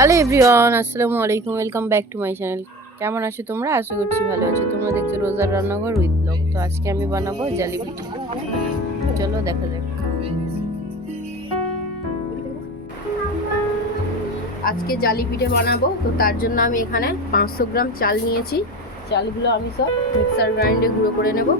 Hello everyone, আসসালামু আলাইকুম। Welcome back to my channel. কেমন আছো তোমরা? আশা করছি ভালো আছো। তোমরা দেখছো রোজার রান্নাঘর উইথ ব্লগ। তো আজকে আমি বানাবো জালি পিঠে। চলো দেখা যাক। আজকে জালি পিঠে বানাবো, তো তার জন্য আমি এখানে 500 গ্রাম চাল নিয়েছি। চালগুলো আমি সব মিক্সার গ্রাইন্ডে গুঁড়ো করে নেব।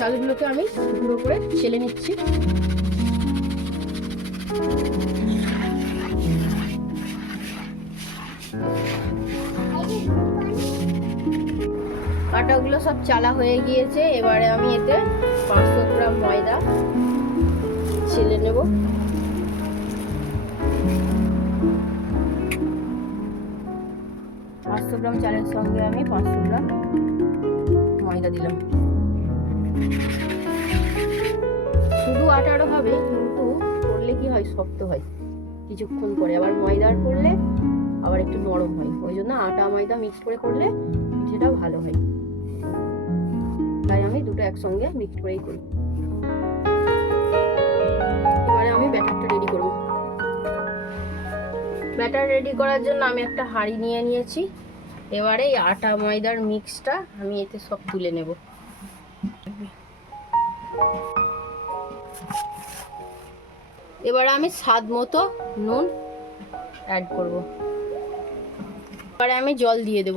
চালগুলোকে আমি গুঁড়ো করে ছেলে নিচ্ছি। আটাগুলো সব চালা হয়ে গিয়েছে। এবারে আমি এতে 500 গ্রাম ময়দা ছেলে নেব। পাঁচশো গ্রাম চালের সঙ্গে আমি 500 গ্রাম ময়দা দিলাম। শুধু আটারও হবে, কিন্তু করলে কি হয়, শক্ত হয় কিছুক্ষণ পরে। আবার ময়দার করলে আবার একটু নরম হয়। ওই জন্য আটা ময়দা মিক্স করে করলে পিঠেটা ভালো হয়। তাই আমি দুটো একসঙ্গে মিক্স করেই করি। এবারে আমি ব্যাটারটা রেডি করব। ব্যাটার রেডি করার জন্য আমি একটা হাঁড়ি নিয়ে নিয়েছি। এবারে এই আটা ময়দার মিক্সটা আমি এতে সব তুলে নেব। এবারে আমি স্বাদ মতো নুন অ্যাড করব। এবারে আমি জল দিয়ে দেব।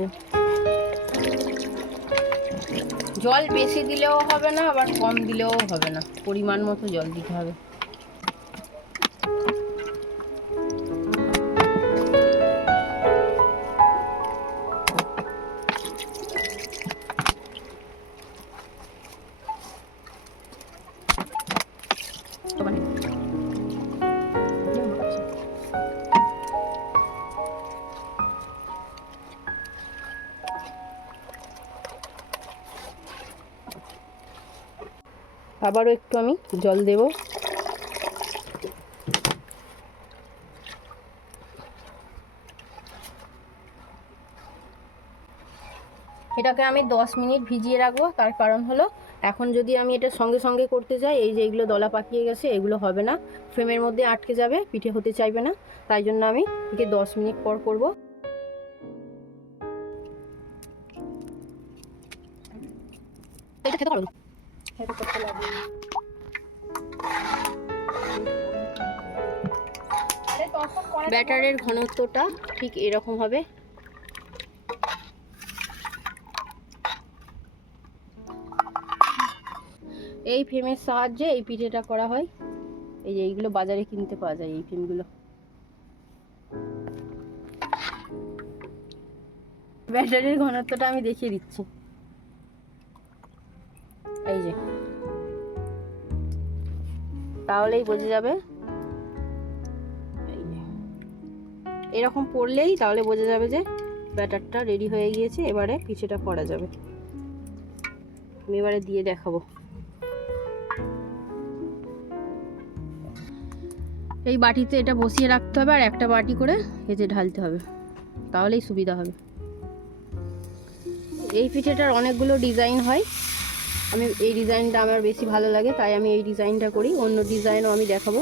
জল বেশি দিলেও হবে না, আবার কম দিলেও হবে না, পরিমাণ মতো জল দিতে হবে। আবারও একটু আমি জল দেব। এটাকে আমি 10 মিনিট ভিজিয়ে রাখবো। তার কারণ হলো, এখন যদি আমি এটা সঙ্গে সঙ্গে করতে যাই, এই যে এগুলো দলা পাকিয়ে গেছে, এগুলো হবে না, ফ্রেমের মধ্যে আটকে যাবে, পিঠে হতে চাইবে না। তাই জন্য আমি একে 10 মিনিট পর করব। এটা খেতে পারো। ব্যাটারের ঘনত্বটা ঠিক এরকম হবে। এই ফ্রেমের সাহায্যে এই পিঠেটা করা হয়। এই যে এইগুলো বাজারে কিনতে পাওয়া যায়, এই ফ্রেমগুলো। ব্যাটারের ঘনত্বটা আমি দেখিয়ে দিচ্ছি। এই যে, তাহলেই বোঝা যাবে। এরকম পড়লেই তাহলে বোঝা যাবে যে ব্যাটারটা রেডি হয়ে গিয়েছে। এবারে পিঠেটা করা যাবে। আমি এবারে দিয়ে দেখাবো। এই বাটিতে এটা বসিয়ে রাখতে হবে, আর একটা বাটি করে এতে ঢালতে হবে, তাহলেই সুবিধা হবে। এই পিঠেটার অনেকগুলো ডিজাইন হয়। আমি এই ডিজাইনটা আমার বেশি ভালো লাগে, তাই আমি এই ডিজাইনটা করি। অন্য ডিজাইনও আমি দেখাবো,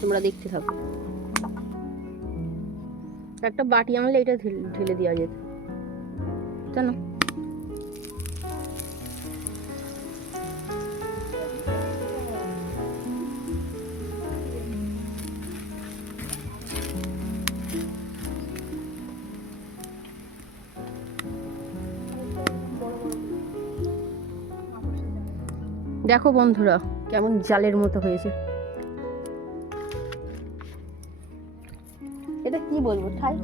তোমরা দেখতে থাকো। একটা বাটি আনলে এটা ঢেলে দেওয়া যেত, জানো। দেখো বন্ধুরা, কেমন জালের মতো হয়েছে। এটা কি বলবো, ঠাই।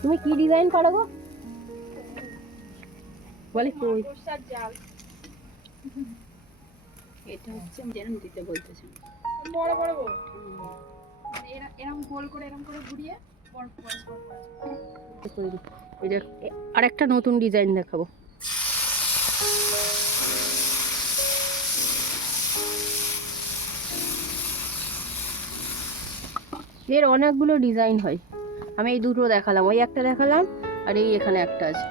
তুমি কি ডিজাইন করো গো? বলে কই জাল। এটা হচ্ছে যেরকম দিতে বলতেছেন, বড় বড় গো। এরকম গোল করে এরকম করে ঘুরিয়ে এটা আরেকটা নতুন ডিজাইন দেখাবো। এর অনেকগুলো ডিজাইন হয়, আমি এই দুটো দেখালাম, ওই একটা দেখালাম আর এই এখানে একটা আছে।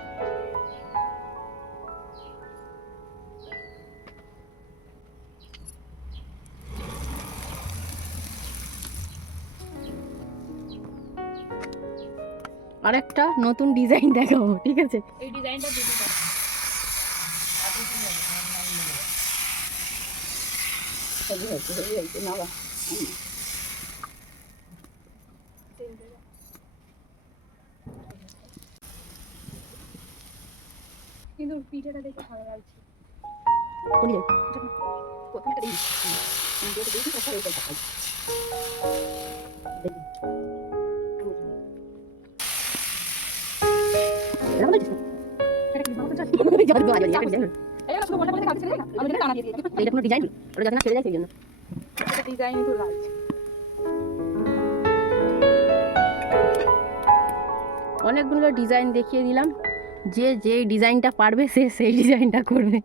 আরেকটা নতুন ডিজাইন দেখাবো, ঠিক আছে? এই ডিজাইনটা দিতে পারো। কিন্তু পিঠাটা দেখে ভালো লাগছে। অনেকগুলো ডিজাইন দেখিয়ে দিলাম, যে যে ডিজাইনটা পারবে সে সেই ডিজাইনটা করবে।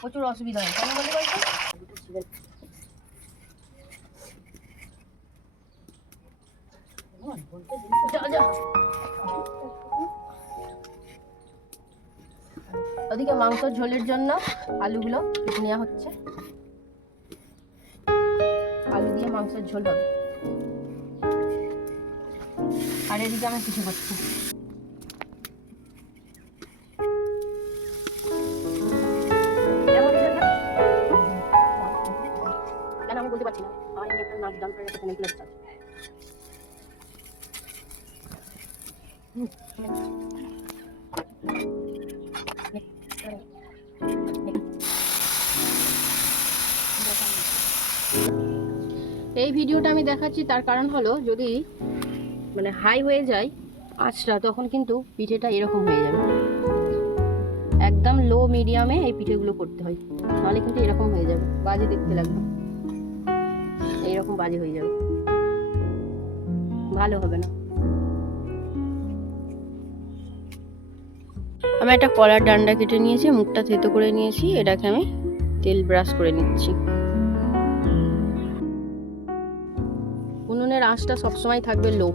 প্রচুর অসুবিধা হয়, কেন বলতে বলতো? ওদিকে মাংসের ঝোলের জন্য আলুগুলো কেটে নেওয়া হচ্ছে, আলু দিয়ে মাংসের ঝোল হবে। আর এদিকে আমি কিছু করছি, কেন আমি বলতে পারছি না, আমার একটা নাচ গান করে একটা নেকলেস আছে। এই ভিডিওটা আমি দেখাচ্ছি তার কারণ হলো, যদি মানে হাই হয়ে যায় আঁচটা, তখন কিন্তু পিঠেটা এরকম হয়ে যাবে। একদম লো মিডিয়ামে এই পিঠেগুলো করতে হয়, নাহলে কিন্তু এরকম হয়ে যাবে, বাজে দেখতে লাগবে, এইরকম বাজে হয়ে যাবে, ভালো হবে না। আমি একটা কলার ডান্ডা কেটে নিয়েছি, মুখটা থেতো করে নিয়েছি, এটাকে আমি তেল ব্রাশ করে নিচ্ছি। উনুনের আঁচটা সবসময় থাকবে লো,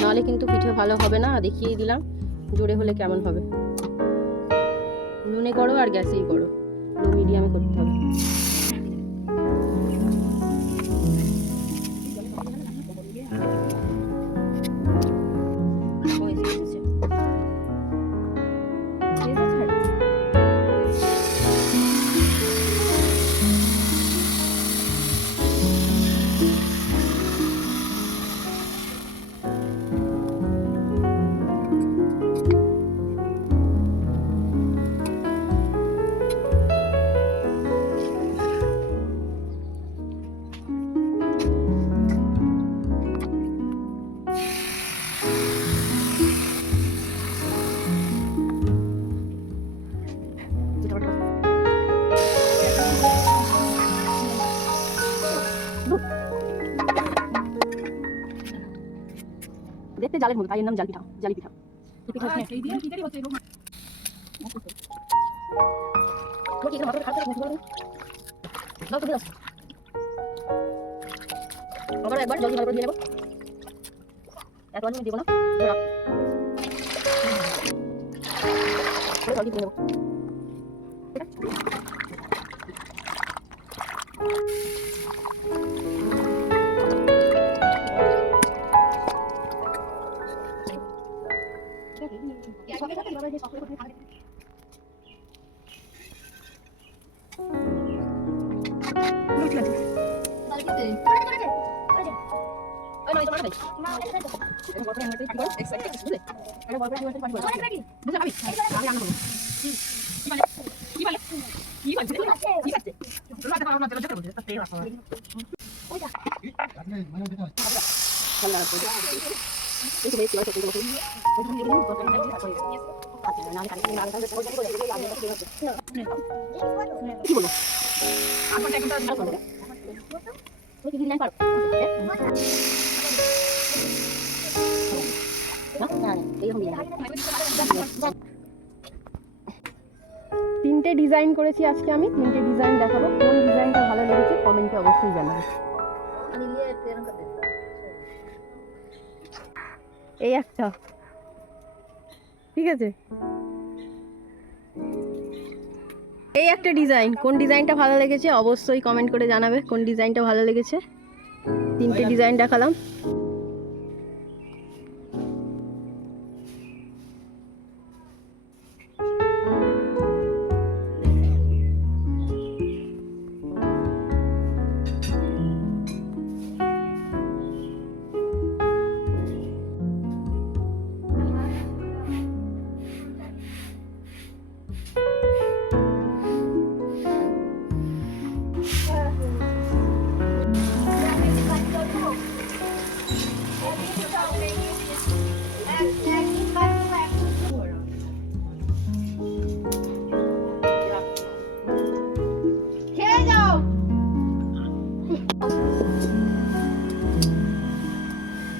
নাহলে কিন্তু পিঠে ভালো হবে না। দেখিয়ে দিলাম জোরে হলে কেমন হবে। উনুনে করো আর গ্যাসেই করো, লো মিডিয়ামে করতে হবে। দেখতে জালের মতো, তাই এর নাম জাল পিঠা, জালি পিঠা। আবার একবার জল ভালো করে দিয়ে নেবো, এত আমি দেবো না, জল দিয়ে নেবো। তিনটে ডিজাইন করেছি আজকে আমি, তিনটে ডিজাইন দেখাবো, কোন ডিজাইনটা ভালো লেগেছে কমেন্টে অবশ্যই জানাবে। এই একটা, ঠিক আছে, এই একটা ডিজাইন, কোন ডিজাইনটা ভালো লেগেছে অবশ্যই কমেন্ট করে জানাবে কোন ডিজাইনটা ভালো লেগেছে। তিনটে ডিজাইন দেখালাম।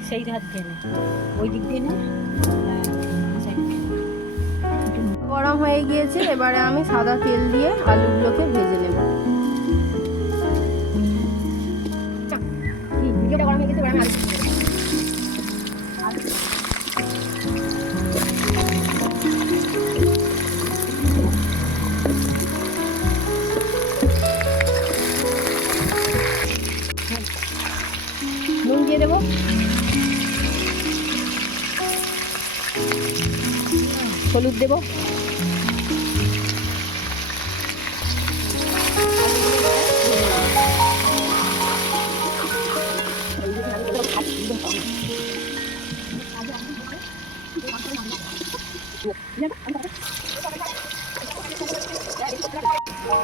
সেই হাত দিয়ে ওই দিক দিয়ে গরম হয়ে গিয়েছে, এবারে আমি সাদা তেল দিয়ে আলুগুলোকে ভেজে নেব। ভিডিওটা গরম হয়ে গেছে, এবার আমি নুন দিয়ে দেবো, হলুদ দেবো,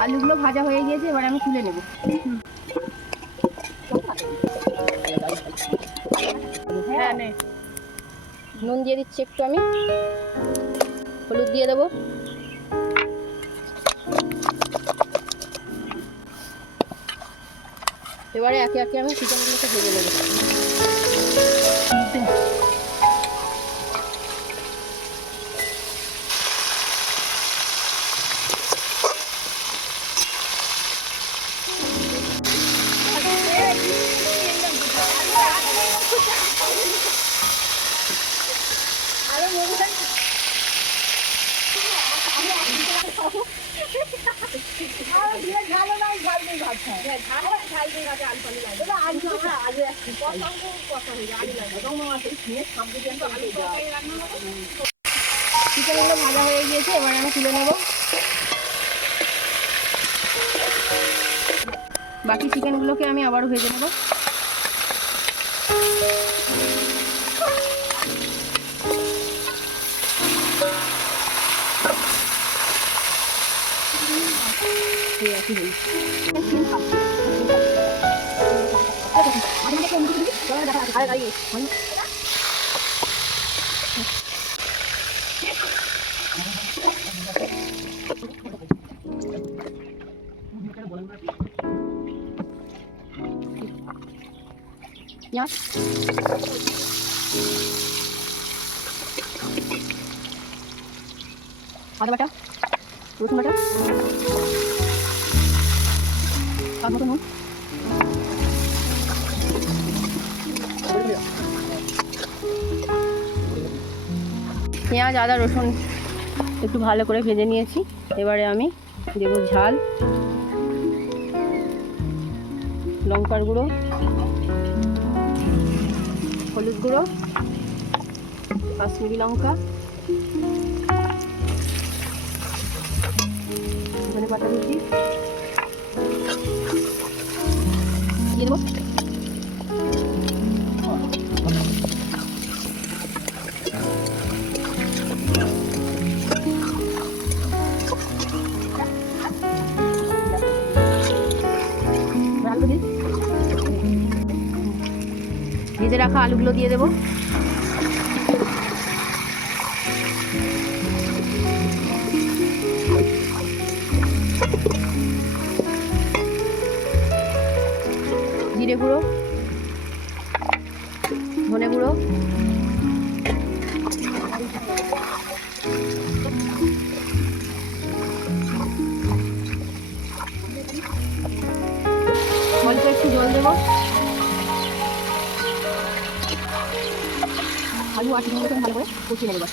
আলুগুলো ভাজা হয়ে গিয়েছে, এবার আমি তুলে নেব। হ্যাঁ, নুন দিয়ে দিচ্ছি একটু, আমি হলুদ দিয়ে দেবো, এবারে একে একে আমি চিকেনগুলোকে ভেজে নেবো। চিকেনগুলো ভাজা হয়ে গিয়েছে, এবার আমি তুলে নেব। বাকি চিকেনগুলোকে আমি আবারও ভেজে নেব। পেঁয়াজ, আদা বাটা, রসুন বাটা, স্বাদ মতো নুন, পেঁয়াজ আদা রসুন একটু ভালো করে ভেজে নিয়েছি। এবারে আমি দেবো ঝাল, লঙ্কার গুঁড়ো, হলুদ গুঁড়ো, কাশ্মীরি লঙ্কা, ধনে পাতা কুচি দিয়ে দেবো। ভেজে রাখা আলুগুলো দিয়ে দেবো। জিরে গুঁড়ো, ধনে গুঁড়ো, অল্প একটু জল দেবো। আলু 8 মিনিট ভালো করে কষিয়ে নেব।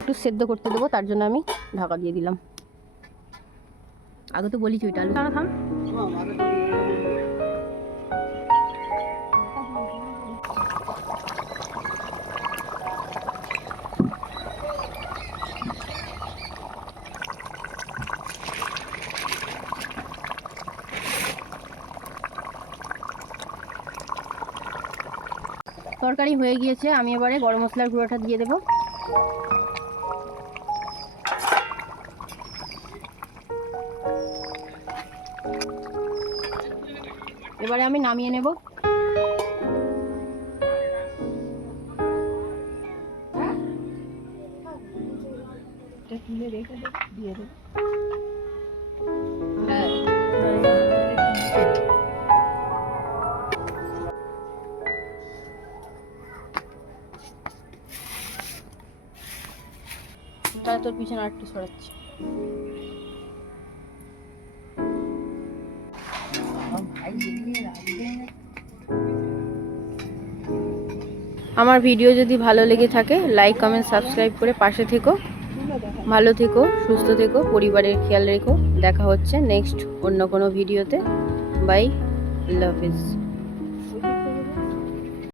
একটু সেদ্ধ করতে দেবো, তার জন্য আমি ঢাকা দিয়ে দিলাম। আগে তো বলি ওইটা আলু খাম। তরকারি হয়ে গিয়েছে, আমি এবারে গরম মশলার গুঁড়োটা দিয়ে দেবো। এবারে আমি নামিয়ে নেব। তাহলে তোর পিছনে আর একটু সরাচ্ছি। আমার ভিডিও যদি ভালো লেগে থাকে লাইক কমেন্ট সাবস্ক্রাইব করে পাশে থেকো। ভালো থেকো, সুস্থ থেকো, পরিবারের খেয়াল রেখো। দেখা হচ্ছে নেক্সট অন্য কোনো ভিডিওতে। বাই, আল্লাহ হাফিজ।